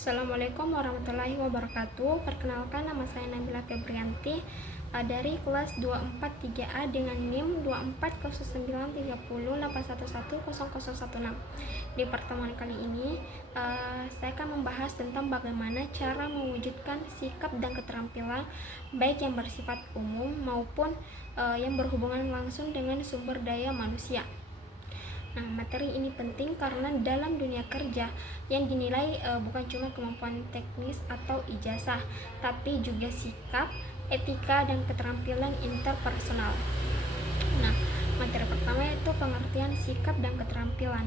Assalamualaikum warahmatullahi wabarakatuh. Perkenalkan, nama saya Nabila Febrianti dari kelas 243A dengan NIM 24093081100016. Di pertemuan kali ini saya akan membahas tentang bagaimana cara mewujudkan sikap dan keterampilan baik yang bersifat umum maupun yang berhubungan langsung dengan sumber daya manusia. Nah, materi ini penting karena dalam dunia kerja yang dinilai bukan cuma kemampuan teknis atau ijazah, tapi juga sikap, etika, dan keterampilan interpersonal. Nah, materi pertama yaitu pengertian sikap dan keterampilan.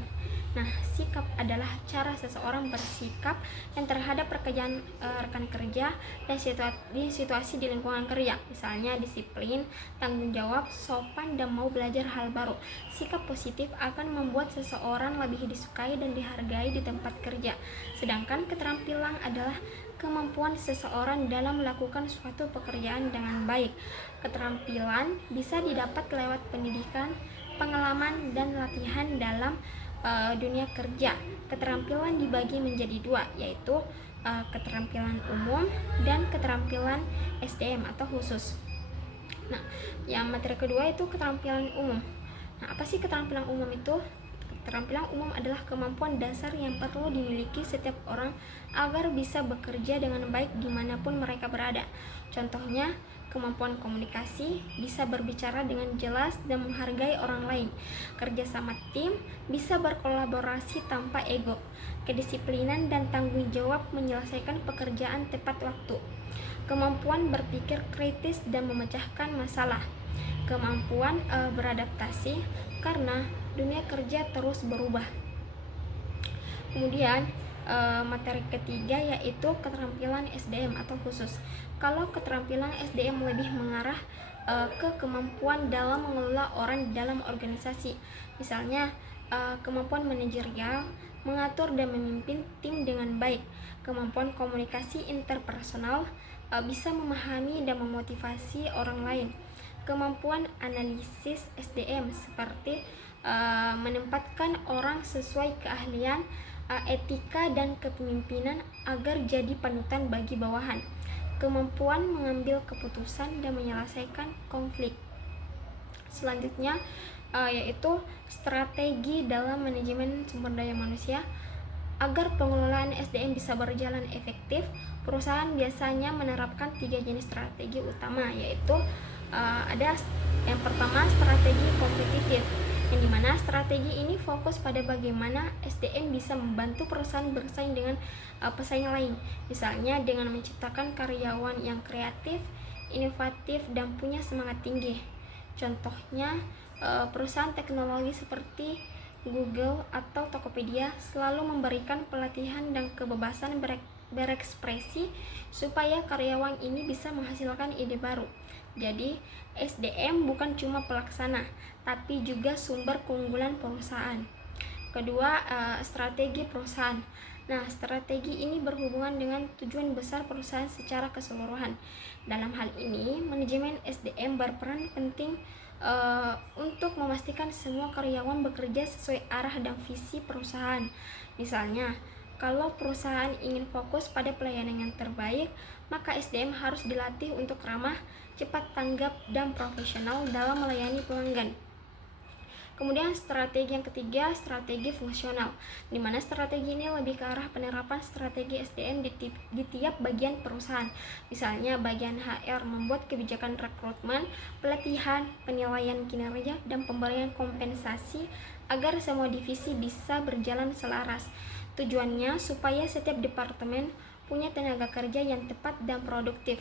Nah, sikap adalah cara seseorang bersikap yang terhadap pekerjaan rekan kerja dan situasi di lingkungan kerja. Misalnya disiplin, tanggung jawab, sopan, dan mau belajar hal baru. Sikap positif akan membuat seseorang lebih disukai dan dihargai di tempat kerja. Sedangkan keterampilan adalah kemampuan seseorang dalam melakukan suatu pekerjaan dengan baik. Keterampilan bisa didapat lewat pendidikan, pengalaman, dan latihan dalam dunia kerja. Keterampilan dibagi menjadi dua, yaitu keterampilan umum dan keterampilan SDM atau khusus. Nah, yang materi kedua itu keterampilan umum. Nah, apa sih keterampilan umum itu? Keterampilan umum adalah kemampuan dasar yang perlu dimiliki setiap orang agar bisa bekerja dengan baik dimanapun mereka berada. Contohnya, kemampuan komunikasi, bisa berbicara dengan jelas dan menghargai orang lain. Kerja sama tim, bisa berkolaborasi tanpa ego. Kedisiplinan dan tanggung jawab menyelesaikan pekerjaan tepat waktu. Kemampuan berpikir kritis dan memecahkan masalah. Kemampuan beradaptasi karena dunia kerja terus berubah. Kemudian materi ketiga yaitu keterampilan SDM atau khusus. Kalau keterampilan SDM lebih mengarah ke kemampuan dalam mengelola orang dalam organisasi. Misalnya kemampuan manajerial, mengatur dan memimpin tim dengan baik. Kemampuan komunikasi interpersonal, bisa memahami dan memotivasi orang lain. Kemampuan analisis SDM seperti menempatkan orang sesuai keahlian, etika, dan kepemimpinan agar jadi panutan bagi bawahan. Kemampuan mengambil keputusan dan menyelesaikan konflik. Selanjutnya yaitu strategi dalam manajemen sumber daya manusia. Agar pengelolaan SDM bisa berjalan efektif, perusahaan biasanya menerapkan 3 jenis strategi utama, yaitu ada yang pertama strategi kompetitif, yang dimana strategi ini fokus pada bagaimana SDM bisa membantu perusahaan bersaing dengan pesaing lain, misalnya dengan menciptakan karyawan yang kreatif, inovatif, dan punya semangat tinggi. Contohnya perusahaan teknologi seperti Google atau Tokopedia selalu memberikan pelatihan dan kebebasan berekspresi supaya karyawan ini bisa menghasilkan ide baru. Jadi, SDM bukan cuma pelaksana, tapi juga sumber keunggulan perusahaan. Kedua, strategi perusahaan. Nah, strategi ini berhubungan dengan tujuan besar perusahaan secara keseluruhan. Dalam hal ini, manajemen SDM berperan penting untuk memastikan semua karyawan bekerja sesuai arah dan visi perusahaan. Misalnya, kalau perusahaan ingin fokus pada pelayanan yang terbaik, maka SDM harus dilatih untuk ramah, cepat tanggap, dan profesional dalam melayani pelanggan. Kemudian strategi yang ketiga, strategi fungsional, di mana strategi ini lebih ke arah penerapan strategi SDM di tiap bagian perusahaan. Misalnya bagian HR membuat kebijakan rekrutmen, pelatihan, penilaian kinerja, dan pemberian kompensasi agar semua divisi bisa berjalan selaras. Tujuannya supaya setiap departemen punya tenaga kerja yang tepat dan produktif.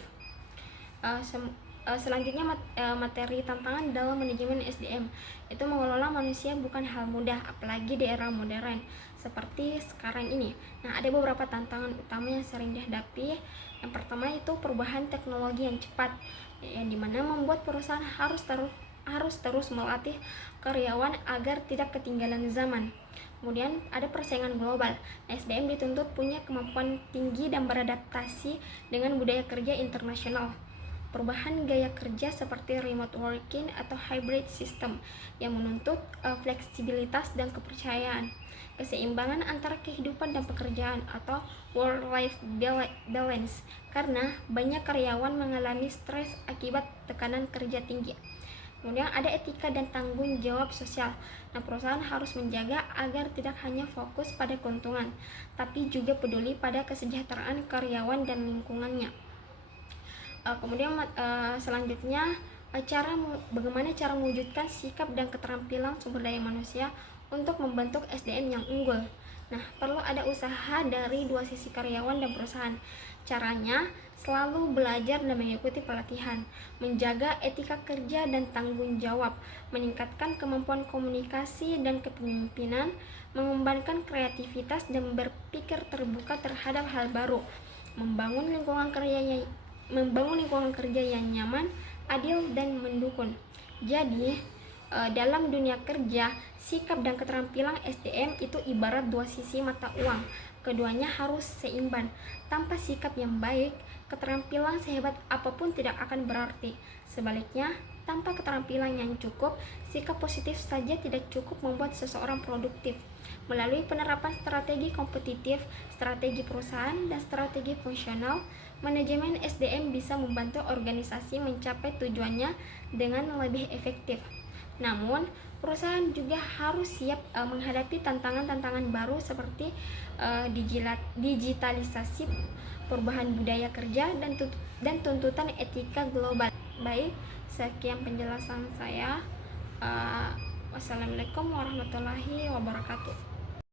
Selanjutnya materi tantangan dalam manajemen SDM, itu mengelola manusia bukan hal mudah, apalagi di era modern seperti sekarang ini. Nah, ada beberapa tantangan utama yang sering dihadapi. Yang pertama itu perubahan teknologi yang cepat, yang dimana membuat perusahaan harus terus melatih karyawan agar tidak ketinggalan zaman. Kemudian ada persaingan global. SDM dituntut punya kemampuan tinggi dan beradaptasi dengan budaya kerja internasional. Perubahan gaya kerja seperti remote working atau hybrid system yang menuntut fleksibilitas dan kepercayaan. keseimbangan antara kehidupan dan pekerjaan atau work-life balance, karena banyak karyawan mengalami stres akibat tekanan kerja tinggi. Kemudian ada etika dan tanggung jawab sosial. Nah, perusahaan harus menjaga agar tidak hanya fokus pada keuntungan, tapi juga peduli pada kesejahteraan karyawan dan lingkungannya. Kemudian selanjutnya, bagaimana cara mewujudkan sikap dan keterampilan sumber daya manusia untuk membentuk SDM yang unggul. Nah, perlu ada usaha dari dua sisi, karyawan dan perusahaan. Caranya, selalu belajar dan mengikuti pelatihan, menjaga etika kerja dan tanggung jawab, meningkatkan kemampuan komunikasi dan kepemimpinan, mengembangkan kreativitas dan berpikir terbuka terhadap hal baru, membangun lingkungan kerja yang nyaman, adil, dan mendukung. Jadi, dalam dunia kerja, sikap dan keterampilan SDM itu ibarat dua sisi mata uang. Keduanya harus seimbang. Tanpa sikap yang baik, keterampilan sehebat apapun tidak akan berarti. Sebaliknya, tanpa keterampilan yang cukup, sikap positif saja tidak cukup membuat seseorang produktif. Melalui penerapan strategi kompetitif, strategi perusahaan, dan strategi fungsional, manajemen SDM bisa membantu organisasi mencapai tujuannya dengan lebih efektif. Namun, perusahaan juga harus siap menghadapi tantangan-tantangan baru seperti digitalisasi, perubahan budaya kerja, dan tuntutan etika global. Baik, sekian penjelasan saya. Wassalamualaikum warahmatullahi wabarakatuh.